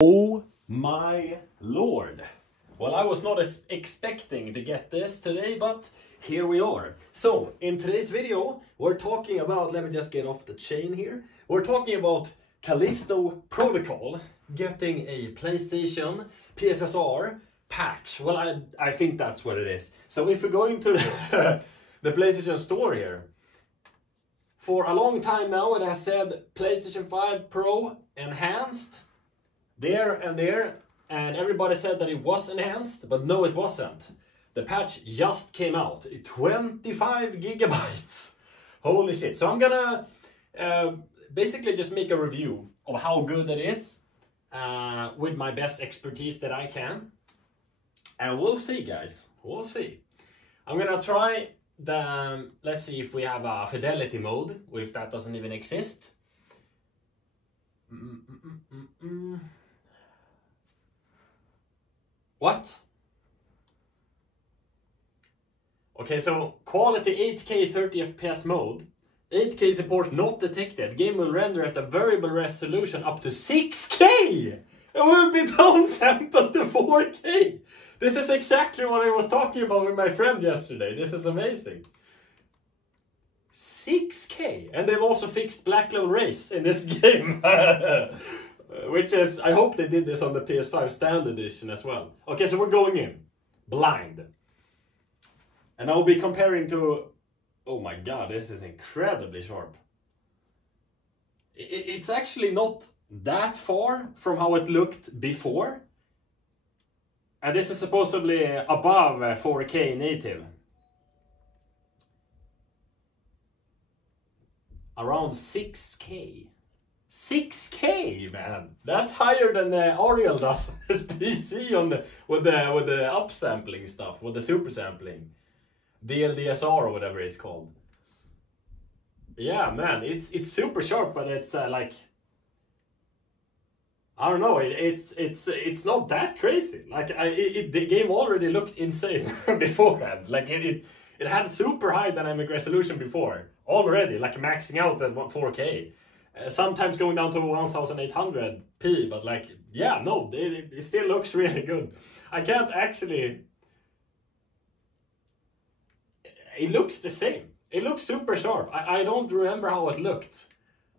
Oh my lord. Well, I was not expecting to get this today, but here we are. So, in today's video, we're talking about, let me just get off the chain here. We're talking about Callisto Protocol getting a PlayStation PSSR patch. Well, I think that's what it is. So if we go into the PlayStation Store here, for a long time now it has said PlayStation 5 Pro enhanced there, and everybody said that it was enhanced, but no, it wasn't. The patch just came out, 25 gigabytes. Holy shit. So I'm gonna basically just make a review of how good it is with my best expertise that I can. And we'll see, guys. We'll see. I'm gonna try the, let's see if we have a Fidelity Mode, or if that doesn't even exist. What? Okay, so quality 8K 30 FPS mode. 8K support not detected. Game will render at a variable resolution up to 6K! It will be downsampled to 4K! This is exactly what I was talking about with my friend yesterday. This is amazing. 6K! And they've also fixed black level race in this game. Which is, I hope they did this on the PS5 Standard Edition as well. Okay, so we're going in blind. And I'll be comparing to, oh my god, this is incredibly sharp. It's actually not that far from how it looked before. And this is supposedly above 4K native. Around 6K. 6K, man! That's higher than Ariel does on his PC on with the upsampling stuff, with the super sampling. DLDSR or whatever it's called. Yeah, man, it's super sharp, but it's like, I don't know, it's not that crazy. Like the game already looked insane beforehand. Like it had super high dynamic resolution before already, like maxing out at 4K. Sometimes going down to 1800p, but like, yeah, no, it still looks really good. I can't actually. It looks the same. It looks super sharp. I don't remember how it looked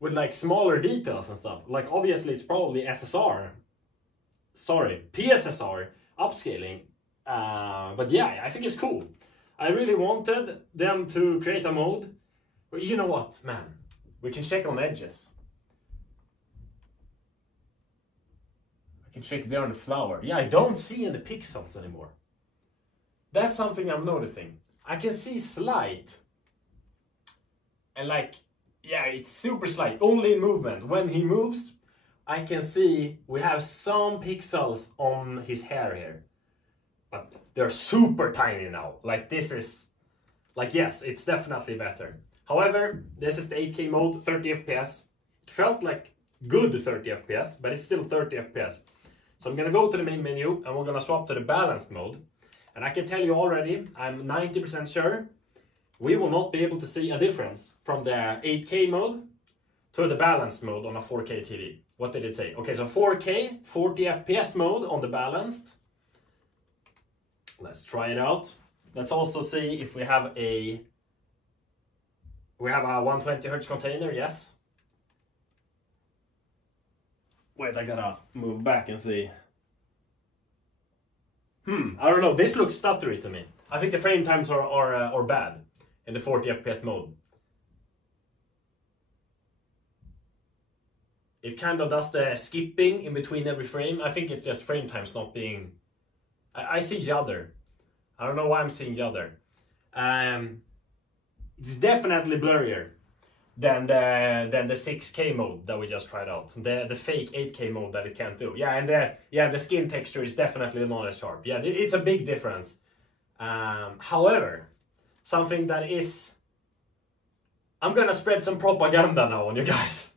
with like smaller details and stuff. Like obviously it's probably PSSR upscaling. But yeah, I think it's cool. I really wanted them to create a mode. But you know what, man? We can check on edges. I can check there on the flower. Yeah, I don't see any pixels anymore. That's something I'm noticing. I can see slight. And like, yeah, it's super slight, only in movement. When he moves, I can see we have some pixels on his hair here. But they're super tiny now. Like this is, like yes, it's definitely better. However, this is the 8K mode, 30 FPS. It felt like good 30 FPS, but it's still 30 FPS. So I'm gonna go to the main menu and we're gonna swap to the balanced mode. And I can tell you already, I'm 90% sure we will not be able to see a difference from the 8K mode to the balanced mode on a 4K TV. What did it say? Okay, so 4K, 40 FPS mode on the balanced. Let's try it out. Let's also see if we have a 120 Hz container, yes. Wait, I gotta move back and see. I don't know, this looks stuttery to me. I think the frame times are bad in the 40 FPS mode. It kind of does the skipping in between every frame. I think it's just frame times not being... I see judder. I don't know why I'm seeing judder. It's definitely blurrier than the 6K mode that we just tried out. The fake 8K mode that it can't do. Yeah, and the skin texture is definitely not as sharp. Yeah, it's a big difference. However, something that is... I'm gonna spread some propaganda now on you guys.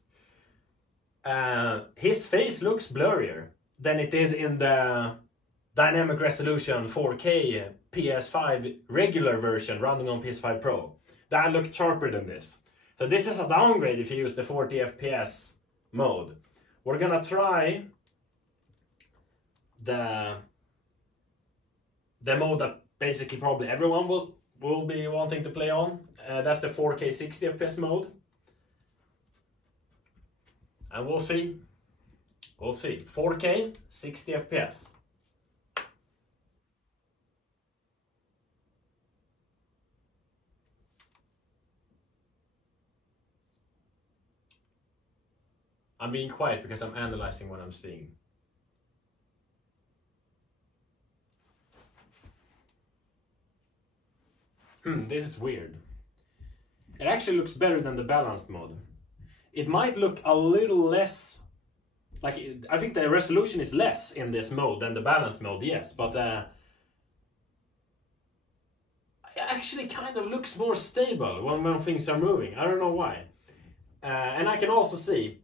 His face looks blurrier than it did in the dynamic resolution 4K PS5 regular version running on PS5 Pro. That looked sharper than this. So this is a downgrade if you use the 40 FPS mode. We're gonna try the mode that basically probably everyone will be wanting to play on. That's the 4K 60 FPS mode. And we'll see. We'll see. 4K 60 FPS. I'm being quiet because I'm analyzing what I'm seeing. This is weird. It actually looks better than the balanced mode. It might look a little less, like, I think the resolution is less in this mode than the balanced mode, yes, but it actually kind of looks more stable when things are moving. I don't know why. And I can also see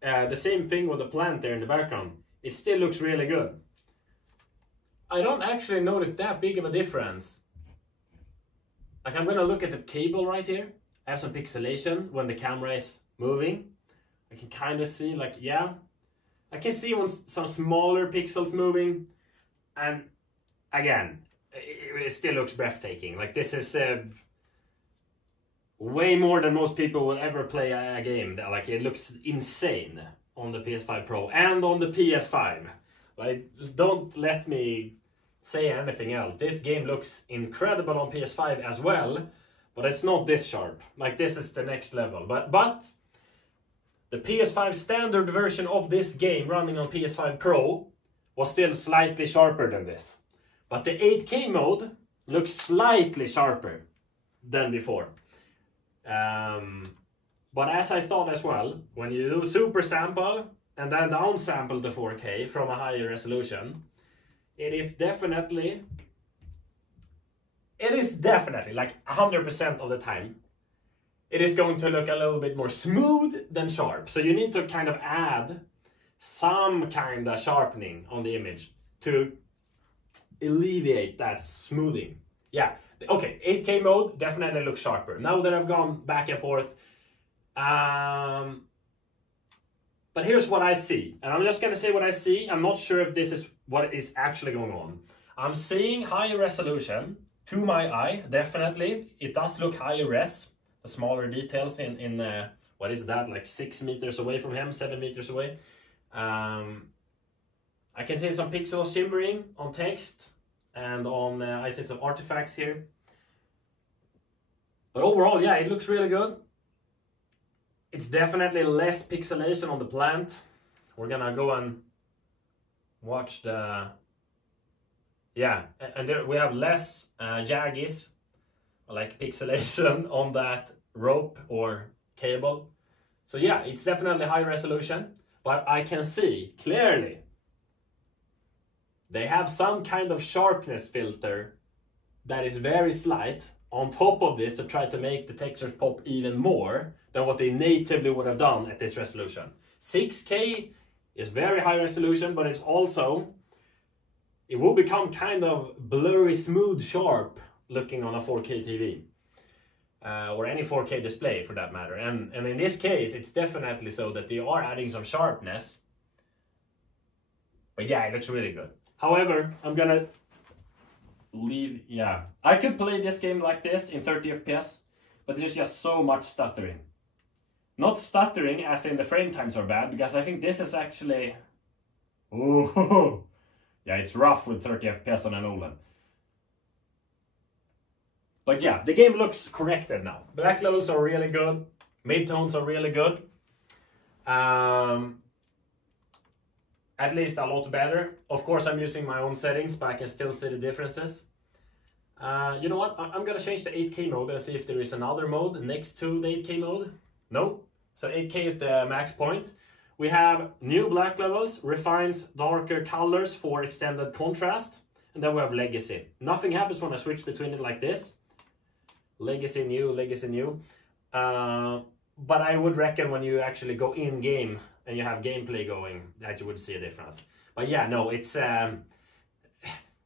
the same thing with the plant there in the background. It still looks really good. I don't actually notice that big of a difference. Like, I'm gonna look at the cable right here. I have some pixelation when the camera is moving. I can kind of see, like, yeah. I can see when some smaller pixels moving. And again, it still looks breathtaking. Like, this is way more than most people will ever play a game. Like, it looks insane on the PS5 Pro and on the PS5. Like, don't let me say anything else. This game looks incredible on PS5 as well, but it's not this sharp. Like, this is the next level. But the PS5 standard version of this game running on PS5 Pro was still slightly sharper than this. But the 8K mode looks slightly sharper than before. But as I thought as well, when you do super sample and then downsample the 4K from a higher resolution, it is definitely like 100% of the time, it is going to look a little bit more smooth than sharp. So you need to kind of add some kind of sharpening on the image to alleviate that smoothing. Yeah, okay, 8K mode definitely looks sharper. Now that I've gone back and forth, but here's what I see, and I'm just gonna say what I see. I'm not sure if this is what is actually going on. I'm seeing higher resolution to my eye, definitely. It does look higher res, the smaller details in what is that, like 6 meters away from him, 7 meters away. I can see some pixels shimmering on text, and on I see some artifacts here. But overall, yeah, it looks really good. It's definitely less pixelation on the plant. We're gonna go and watch the... Yeah, and there we have less jaggies, like pixelation on that rope or cable. So yeah, it's definitely high resolution, but I can see clearly they have some kind of sharpness filter that is very slight on top of this to try to make the textures pop even more than what they natively would have done at this resolution. 6K is very high resolution, but it's also, it will become kind of blurry, smooth, sharp looking on a 4K TV. Or any 4K display for that matter. And in this case, it's definitely so that they are adding some sharpness. But yeah, it looks really good. However, I'm gonna leave, yeah. I could play this game like this in 30 FPS, but there's just so much stuttering. Not stuttering as in the frame times are bad, because I think this is actually... Ooh, yeah, it's rough with 30 FPS on an OLED. But yeah, the game looks corrected now. Black levels are really good. Midtones are really good. At least a lot better. Of course, I'm using my own settings, but I can still see the differences. You know what? I'm gonna change the 8K mode and see if there is another mode next to the 8K mode. No. So 8K is the max point. We have new black levels, refines darker colors for extended contrast. And then we have legacy. Nothing happens when I switch between it like this. Legacy, new, legacy, new. But I would reckon when you actually go in game and you have gameplay going, that you would see a difference. But yeah, no, it's... on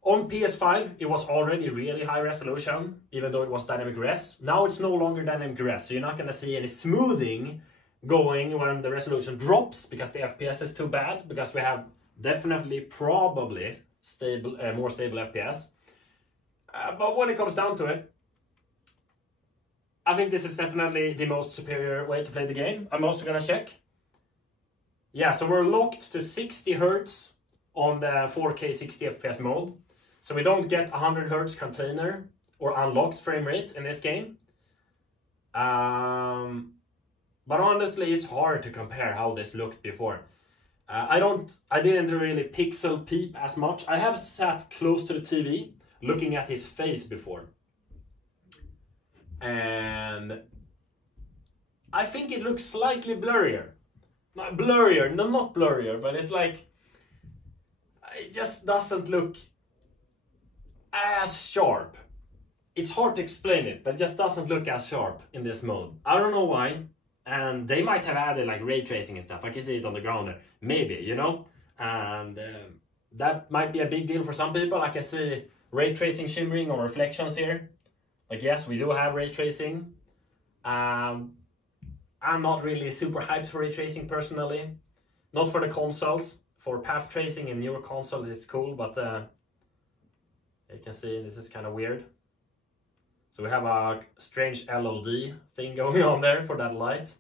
PS5, it was already really high resolution, even though it was dynamic res. Now it's no longer dynamic res, so you're not going to see any smoothing going when the resolution drops, because the FPS is too bad, because we have Definitely, probably stable, more stable FPS. But when it comes down to it, I think this is definitely the most superior way to play the game. I'm also gonna check. Yeah, so we're locked to 60 Hz on the 4K 60 FPS mode. So we don't get 100 Hz container or unlocked frame rate in this game. But honestly, it's hard to compare how this looked before. I didn't really pixel peep as much. I have sat close to the TV looking at his face before. And I think it looks slightly blurrier. Not blurrier, but it's like, it just doesn't look as sharp. It's hard to explain it, but it just doesn't look as sharp in this mode. I don't know why. And they might have added like ray tracing and stuff. I can see it on the ground there. Maybe, you know? And that might be a big deal for some people. I can see ray tracing shimmering on reflections here. Like, yes, we do have ray tracing. I'm not really super hyped for ray tracing personally. Not for the consoles. For path tracing in newer consoles, it's cool, but you can see this is kind of weird. So we have a strange LOD thing going on there for that light.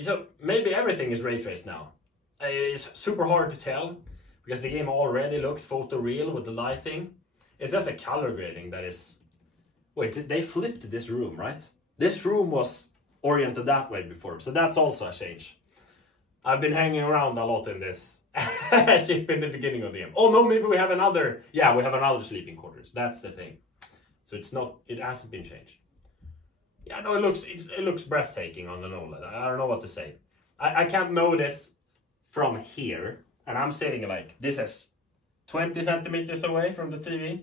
So maybe everything is ray traced now. It's super hard to tell because the game already looked photoreal with the lighting. It's just a color grading that is... Wait, they flipped this room, right? This room was oriented that way before, so that's also a change. I've been hanging around a lot in this ship in the beginning of the game. Oh no, maybe we have another... Yeah, we have another sleeping quarters. That's the thing. So it's not, it hasn't been changed. Yeah, no, it looks breathtaking on an OLED. I don't know what to say. I can't know this from here, and I'm sitting like, this is 20 centimeters away from the TV.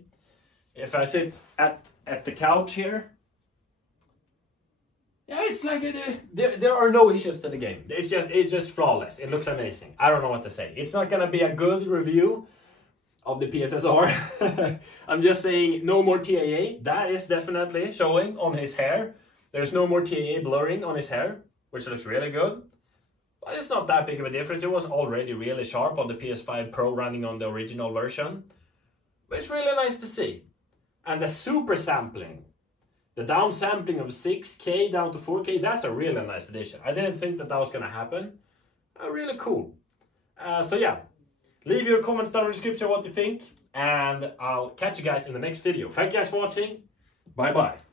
If I sit at the couch here, yeah, it's like, there are no issues to the game. It's just flawless. It looks amazing. I don't know what to say. It's not gonna be a good review of the PSSR. I'm just saying no more TAA. That is definitely showing on his hair. There's no more TAA blurring on his hair, which looks really good. But it's not that big of a difference. It was already really sharp on the PS5 Pro running on the original version. But it's really nice to see. And the super sampling, the down sampling of 6K down to 4K, that's a really nice addition. I didn't think that was gonna happen. Really cool. So yeah. Leave your comments down in the description what you think, and I'll catch you guys in the next video. Thank you guys for watching. Bye bye.